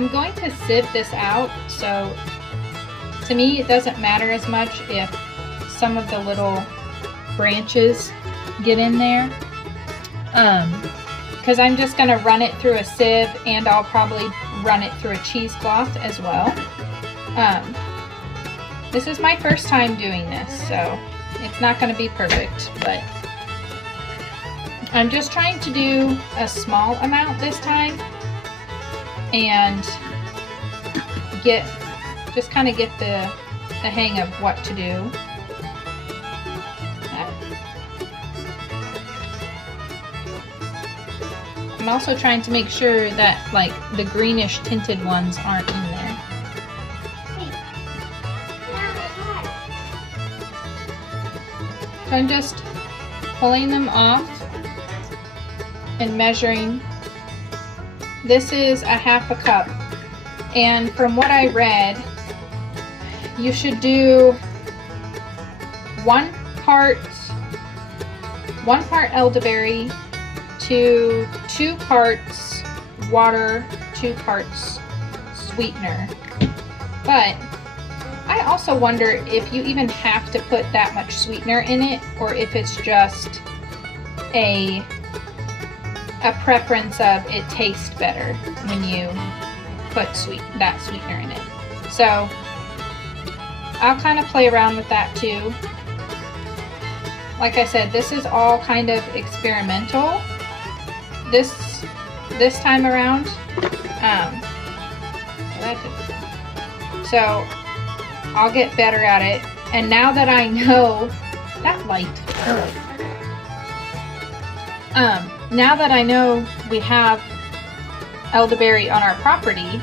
I'm going to sieve this out, so to me it doesn't matter as much if some of the little branches get in there, because I'm just going to run it through a sieve, and I'll probably run it through a cheesecloth as well. This is my first time doing this, so it's not going to be perfect, but I'm just trying to do a small amount this time and just kind of get the hang of what to do. I'm also trying to make sure that like the greenish tinted ones aren't in there. So I'm just pulling them off and measuring. This is a half a cup, and from what I read, you should do one part elderberry to 2 parts water, 2 parts sweetener. But I also wonder if you even have to put that much sweetener in it, or if it's just a preference of it tastes better when you put that sweetener in it. So I'll kind of play around with that too. Like I said, this is all kind of experimental this time around. So I'll get better at it. And now that I know that light, now that I know we have elderberry on our property,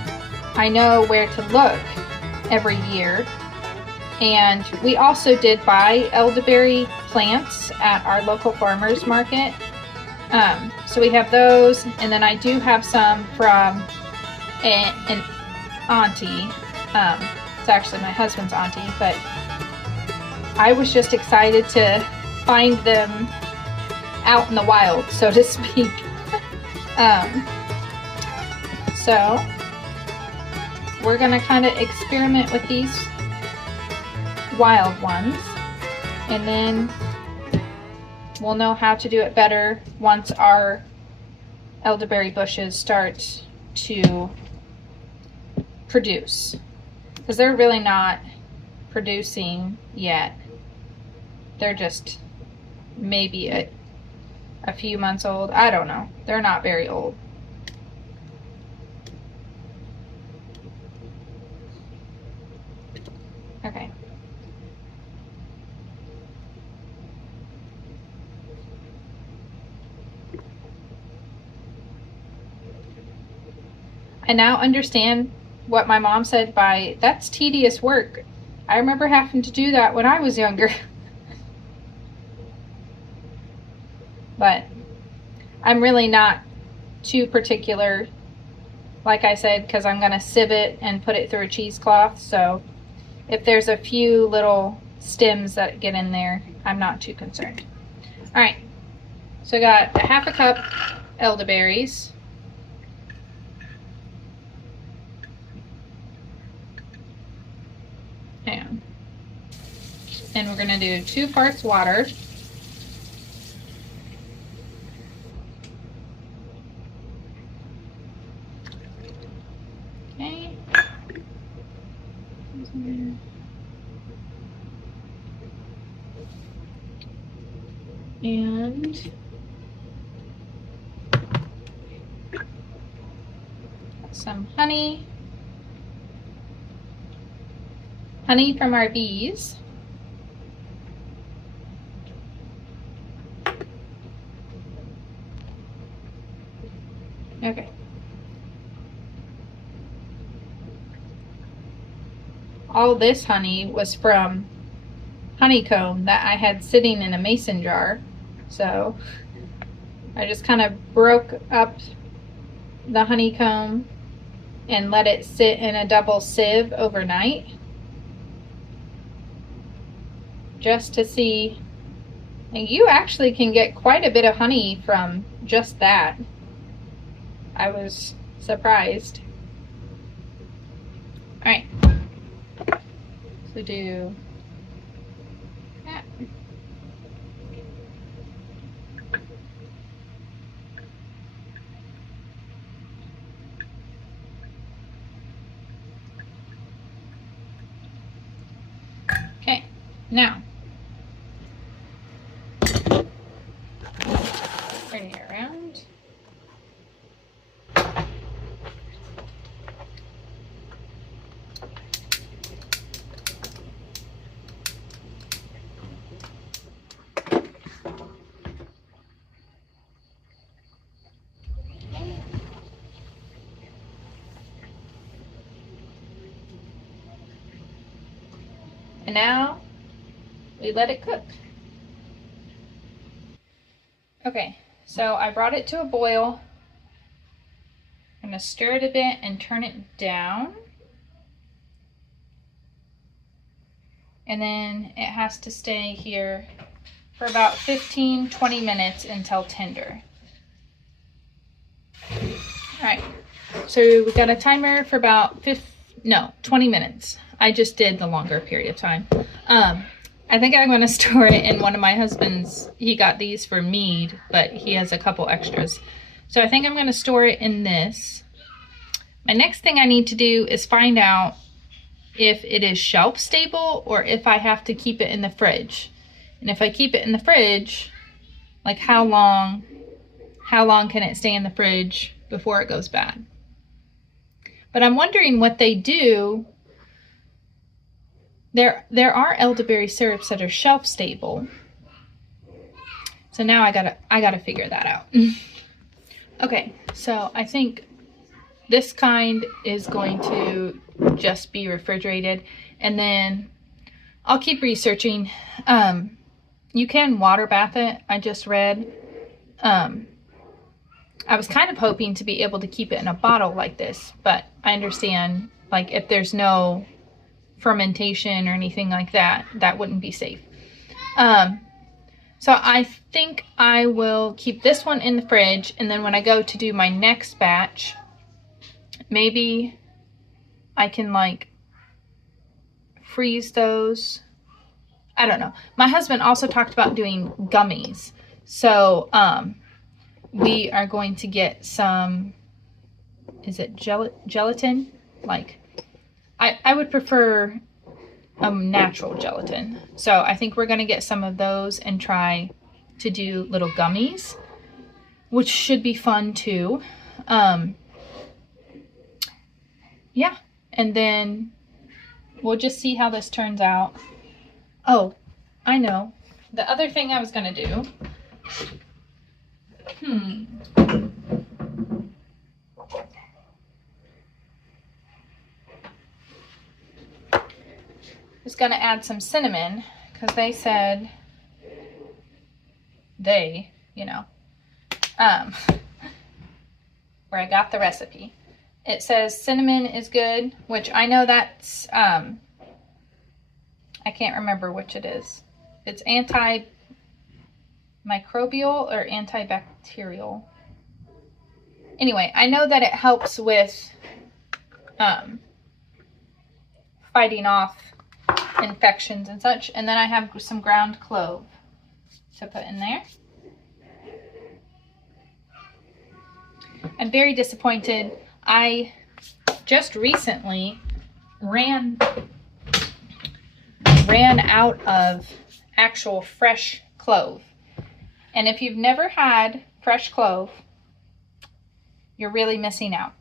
I know where to look every year. And we also did buy elderberry plants at our local farmers market. So we have those, and then I do have some from an auntie. It's actually my husband's auntie, but I was just excited to find them out in the wild, so to speak. So we're gonna kind of experiment with these wild ones, and then we'll know how to do it better once our elderberry bushes start to produce, because they're really not producing yet. They're just maybe a few months old. I don't know. They're not very old. Okay. I now understand what my mom said by, that's tedious work. I remember having to do that when I was younger. But I'm really not too particular, like I said, because I'm going to sieve it and put it through a cheesecloth. So if there's a few little stems that get in there, I'm not too concerned. All right, so I got a half a cup elderberries. And we're going to do 2 parts water. Okay. And some honey. Honey from our bees. Okay. All this honey was from honeycomb that I had sitting in a mason jar. So I just kind of broke up the honeycomb and let it sit in a double sieve overnight, just to see. And you actually can get quite a bit of honey from just that. I was surprised. to do that. Okay, now turn it around. And now we let it cook. Okay, so I brought it to a boil. I'm gonna stir it a bit and turn it down. And then it has to stay here for about 15-20 minutes until tender. All right, so we got a timer for about 20 minutes. I just did the longer period of time. I think I'm gonna store it in one of my husband's, he got these for mead, but he has a couple extras. So I think I'm gonna store it in this. My next thing I need to do is find out if it is shelf stable or if I have to keep it in the fridge. And if I keep it in the fridge, like how long can it stay in the fridge before it goes bad? But I'm wondering what they do. There are elderberry syrups that are shelf stable. So now I gotta figure that out. Okay, so I think this kind is going to just be refrigerated, and then I'll keep researching. You can water bath it, I just read. I was kind of hoping to be able to keep it in a bottle like this, but I understand, like, if there's no fermentation or anything like that, that wouldn't be safe. So I think I will keep this one in the fridge, and then when I go to do my next batch, maybe I can like freeze those. I don't know. My husband also talked about doing gummies. So we are going to get some, is it gelatin? Like, I would prefer natural gelatin. So I think we're going to get some of those and try to do little gummies, which should be fun too. Yeah, and then we'll just see how this turns out. Oh, I know. The other thing I was going to do, is going to add some cinnamon, because they said, where I got the recipe. It says cinnamon is good, which I know that's, I can't remember which it is. It's antimicrobial or antibacterial. Anyway, I know that it helps with fighting off infections and such. And then I have some ground clove to put in there. I'm very disappointed. I just recently ran out of actual fresh clove. And if you've never had fresh clove, you're really missing out.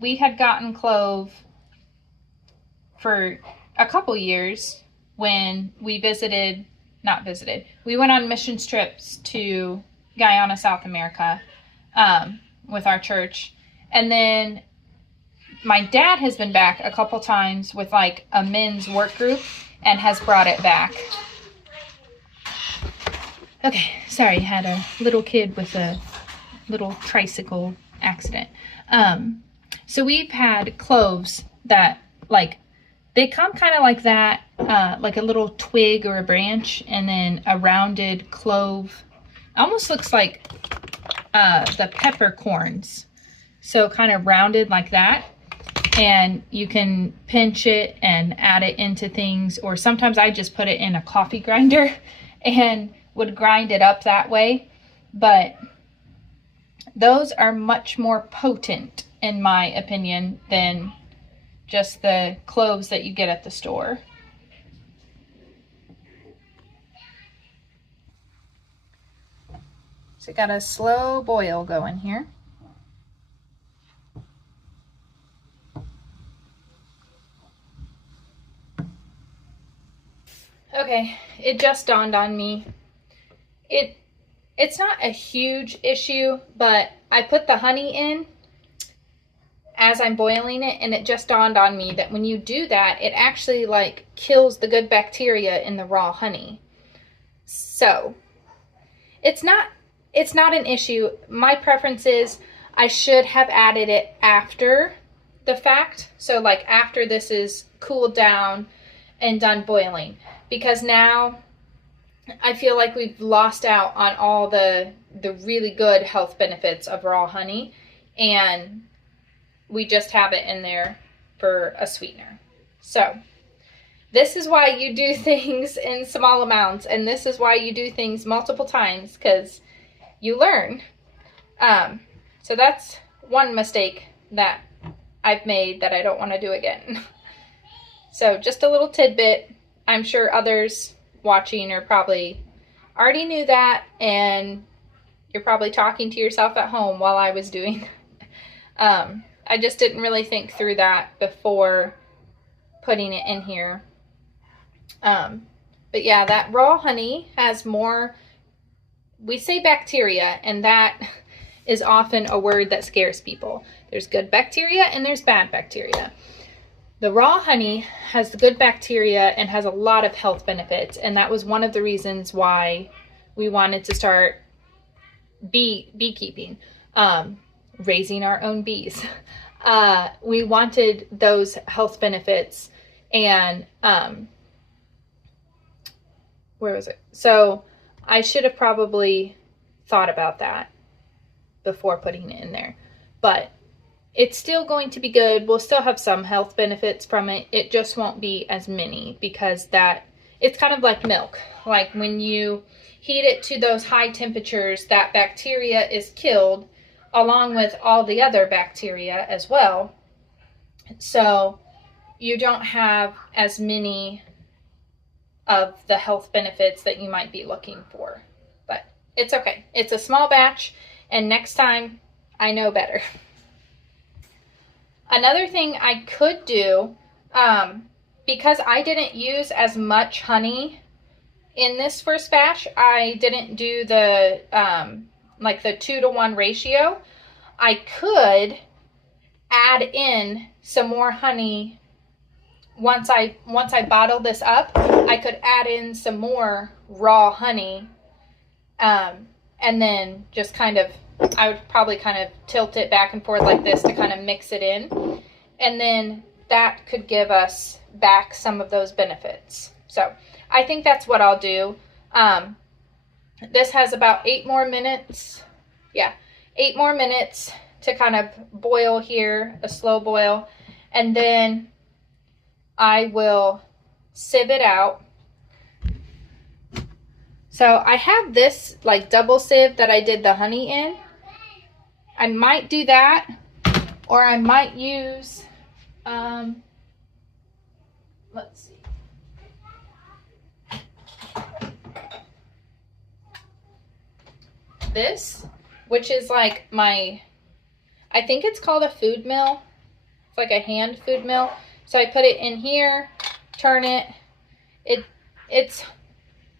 We had gotten clove for a couple years when we we went on mission trips to Guyana, South America, with our church. And then my dad has been back a couple times with like a men's work group and has brought it back. Okay, sorry, had a little kid with a little tricycle accident. So we've had cloves that, like, they come kind of like that, like a little twig or a branch, and then a rounded clove. Almost looks like the peppercorns. So kind of rounded like that. and you can pinch it and add it into things, or sometimes I just put it in a coffee grinder and would grind it up that way. But those are much more potent, in my opinion, than just the cloves that you get at the store. So got a slow boil going here. Okay, it just dawned on me. It's not a huge issue, but I put the honey in as I'm boiling it, and it just dawned on me that when you do that, it actually like kills the good bacteria in the raw honey. So it's not an issue. My preference is I should have added it after the fact. So like after this is cooled down and done boiling, because now I feel like we've lost out on all the really good health benefits of raw honey, and we just have it in there for a sweetener. So this is why you do things in small amounts, and this is why you do things multiple times, because you learn. So that's one mistake that I've made that I don't want to do again. So just a little tidbit. I'm sure others watching are probably already knew that, and you're probably talking to yourself at home while I was doing I just didn't really think through that before putting it in here. But yeah, that raw honey has more, we say bacteria, and that is often a word that scares people. There's good bacteria and there's bad bacteria. The raw honey has the good bacteria and has a lot of health benefits, and that was one of the reasons why we wanted to start beekeeping, raising our own bees. We wanted those health benefits, and where was it? So I should have probably thought about that before putting it in there, but it's still going to be good. We'll still have some health benefits from it. It just won't be as many, because it's kind of like milk. Like when you heat it to those high temperatures, that bacteria is killed along with all the other bacteria as well. So you don't have as many of the health benefits that you might be looking for. But it's okay. It's a small batch, and next time I know better. Another thing I could do, because I didn't use as much honey in this first batch, I didn't do the like the 2-to-1 ratio. I could add in some more honey once I bottle this up. I could add in some more raw honey, and then just kind of, I would probably kind of tilt it back and forth like this to kind of mix it in, and then that could give us back some of those benefits. So I think that's what I'll do. This has about 8 more minutes. Yeah, 8 more minutes to kind of boil here, a slow boil, and then I will sieve it out. So I have this like double sieve that I did the honey in. I might do that, or I might use, let's see. This, which is like I think it's called a food mill. It's like a hand food mill. So I put it in here, turn it. It's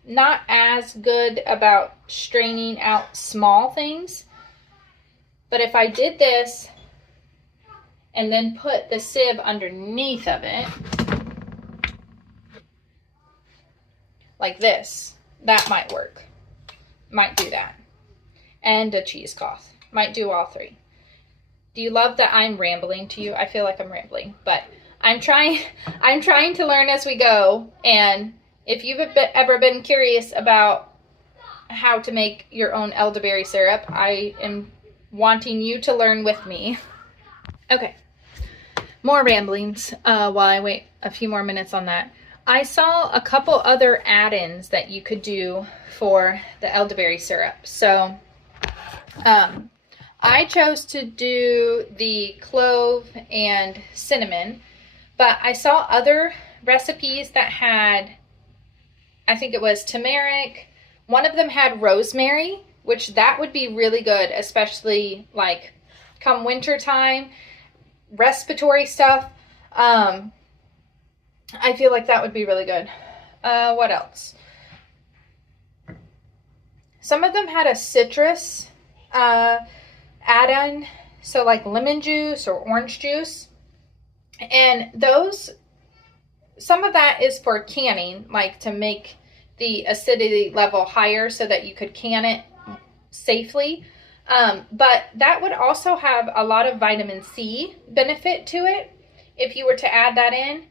not as good about straining out small things. But if I did this and then put the sieve underneath of it, like this, that might work. Might do that. And a cheesecloth. Might do all three. Do you love that I'm rambling to you? I feel like I'm rambling, but I'm trying to learn as we go. And if you've ever been curious about how to make your own elderberry syrup, I am wanting you to learn with me. Okay. more ramblings while I wait a few more minutes on that. I saw a couple other add-ins that you could do for the elderberry syrup. So I chose to do the clove and cinnamon, but I saw other recipes that had, I think it was turmeric. One of them had rosemary, which that would be really good, especially like come winter time, respiratory stuff. I feel like that would be really good. What else? Some of them had a citrus add-on, so like lemon juice or orange juice. And those, some of that is for canning, like to make the acidity level higher so that you could can it safely. But that would also have a lot of vitamin C benefit to it if you were to add that in.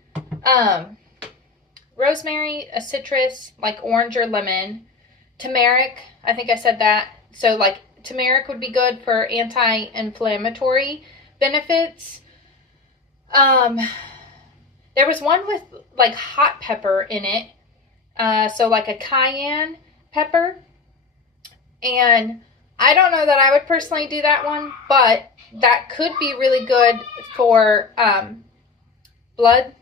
Rosemary, a citrus, like orange or lemon. Turmeric, I think I said that. So like turmeric would be good for anti-inflammatory benefits. There was one with like hot pepper in it. So like a cayenne pepper. And I don't know that I would personally do that one, but that could be really good for blood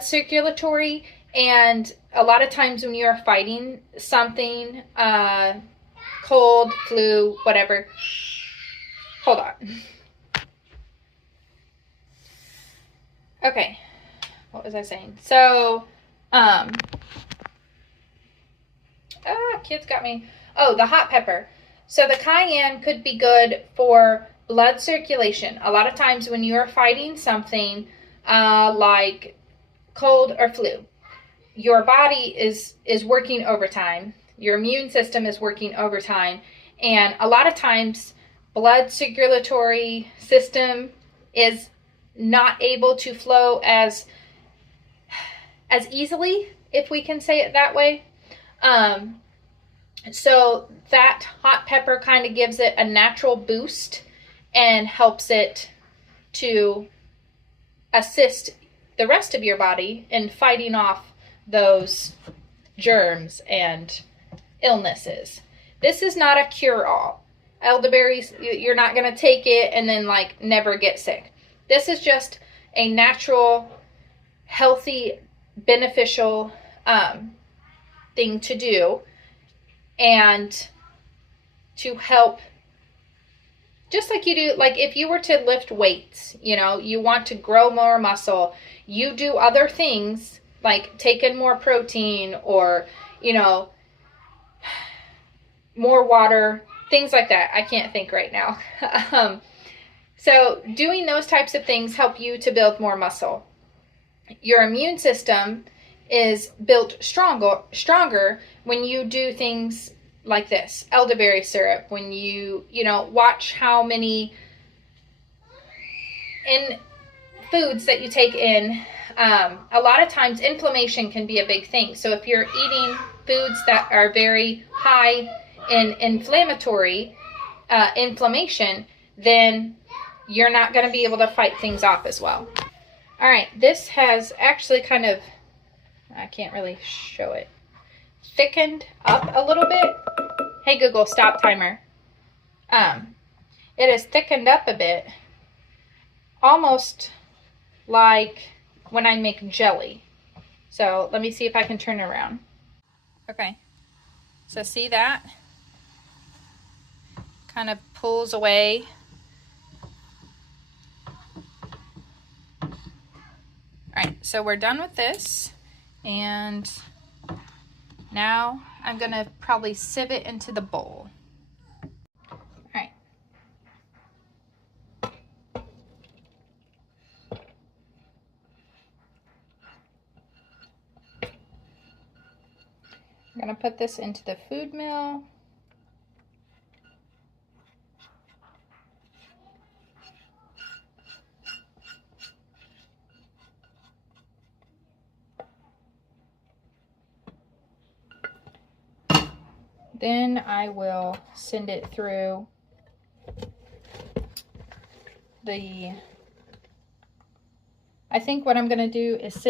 circulatory. And a lot of times when you're fighting something, cold, flu, whatever. Hold on. Okay. What was I saying? So, kids got me. Oh, the hot pepper. So the cayenne could be good for blood circulation. A lot of times when you're fighting something like cold or flu, your body is working overtime. Your immune system is working overtime. And a lot of times blood circulatory system is not able to flow as easily, if we can say it that way. So that hot pepper kind of gives it a natural boost and helps it to assist the rest of your body in fighting off those germs and illnesses. This is not a cure-all. Elderberries, you're not going to take it and then like never get sick. This is just a natural, healthy, beneficial thing to do, and to help, just like you do, like if you were to lift weights, you know, you want to grow more muscle, you do other things like take in more protein or, you know, more water, things like that. I can't think right now. So doing those types of things help you to build more muscle. Your immune system is built stronger when you do things like this, elderberry syrup, when you know, watch how many in foods that you take in. A lot of times inflammation can be a big thing. So if you're eating foods that are very high in inflammatory inflammation, then you're not going to be able to fight things off as well. All right, this has actually kind of, I can't really show it, thickened up a little bit. Hey Google, stop timer. It has thickened up a bit, almost like when I make jelly. So let me see if I can turn it around. Okay, so see that? Kind of pulls away. All right, so we're done with this, and now I'm gonna probably sieve it into the bowl. All right. I'm gonna put this into the food mill. Then I will send it through I think what I'm going to do is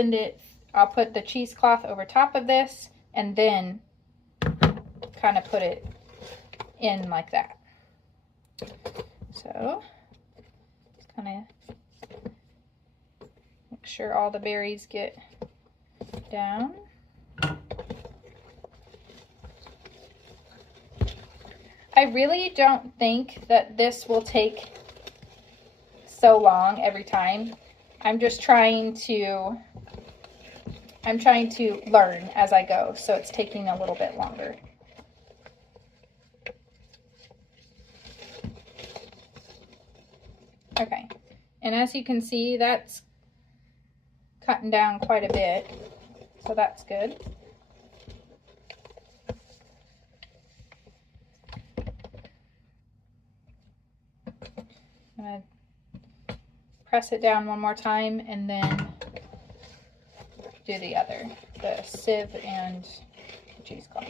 I'll put the cheesecloth over top of this and then kind of put it in like that. So just kind of make sure all the berries get down. I really don't think that this will take so long every time. I'm trying to learn as I go, so it's taking a little bit longer. Okay, and as you can see, that's cutting down quite a bit, so that's good. I'm going to press it down one more time and then do the other, the sieve and the cheesecloth.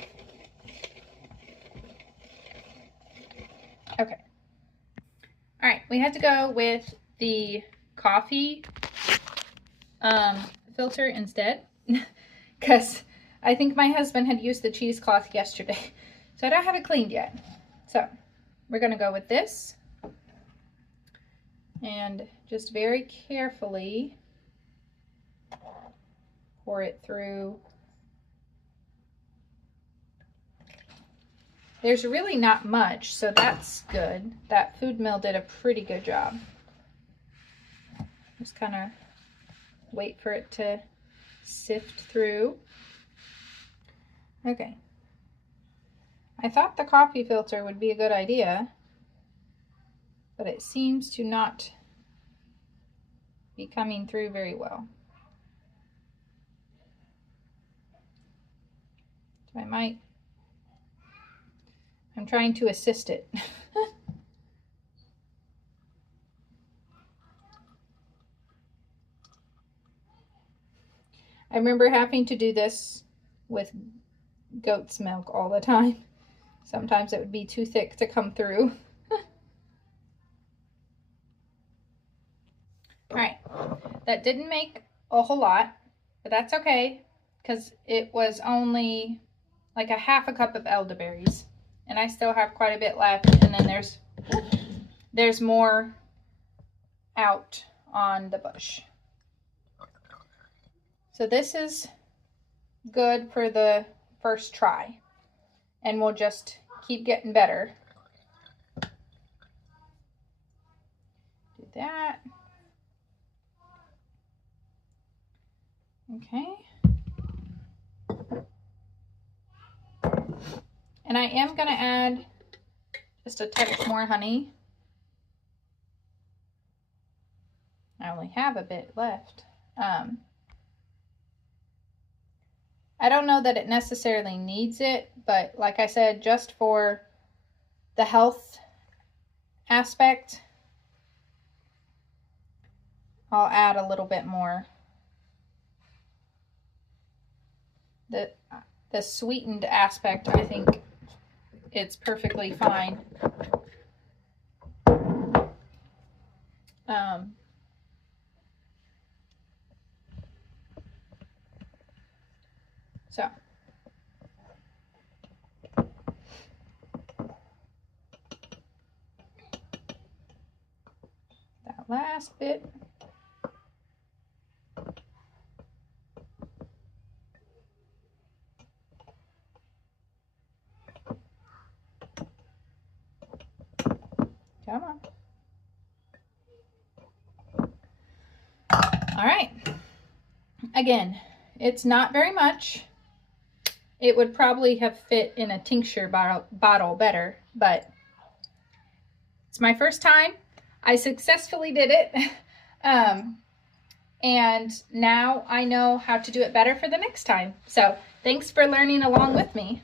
Okay. All right, we had to go with the coffee filter instead because I think my husband had used the cheesecloth yesterday, so I don't have it cleaned yet. So we're gonna go with this and just very carefully pour it through. There's really not much, so that's good. That food mill did a pretty good job. Just kind of wait for it to sift through. Okay. I thought the coffee filter would be a good idea, but it seems to not be coming through very well. So I'm trying to assist it. I remember having to do this with goat's milk all the time. Sometimes it would be too thick to come through. All right, that didn't make a whole lot, but that's okay because it was only like a half a cup of elderberries, and I still have quite a bit left, and then there's more out on the bush. So this is good for the first try, and we'll just keep getting better. Do that. Okay. And I am going to add just a touch more honey. I only have a bit left. I don't know that it necessarily needs it, but like I said, just for the health aspect, I'll add a little bit more. The sweetened aspect, I think it's perfectly fine. So that last bit. Come on. All right. Again, it's not very much. It would probably have fit in a tincture bottle better, but it's my first time. I successfully did it. And now I know how to do it better for the next time. So thanks for learning along with me.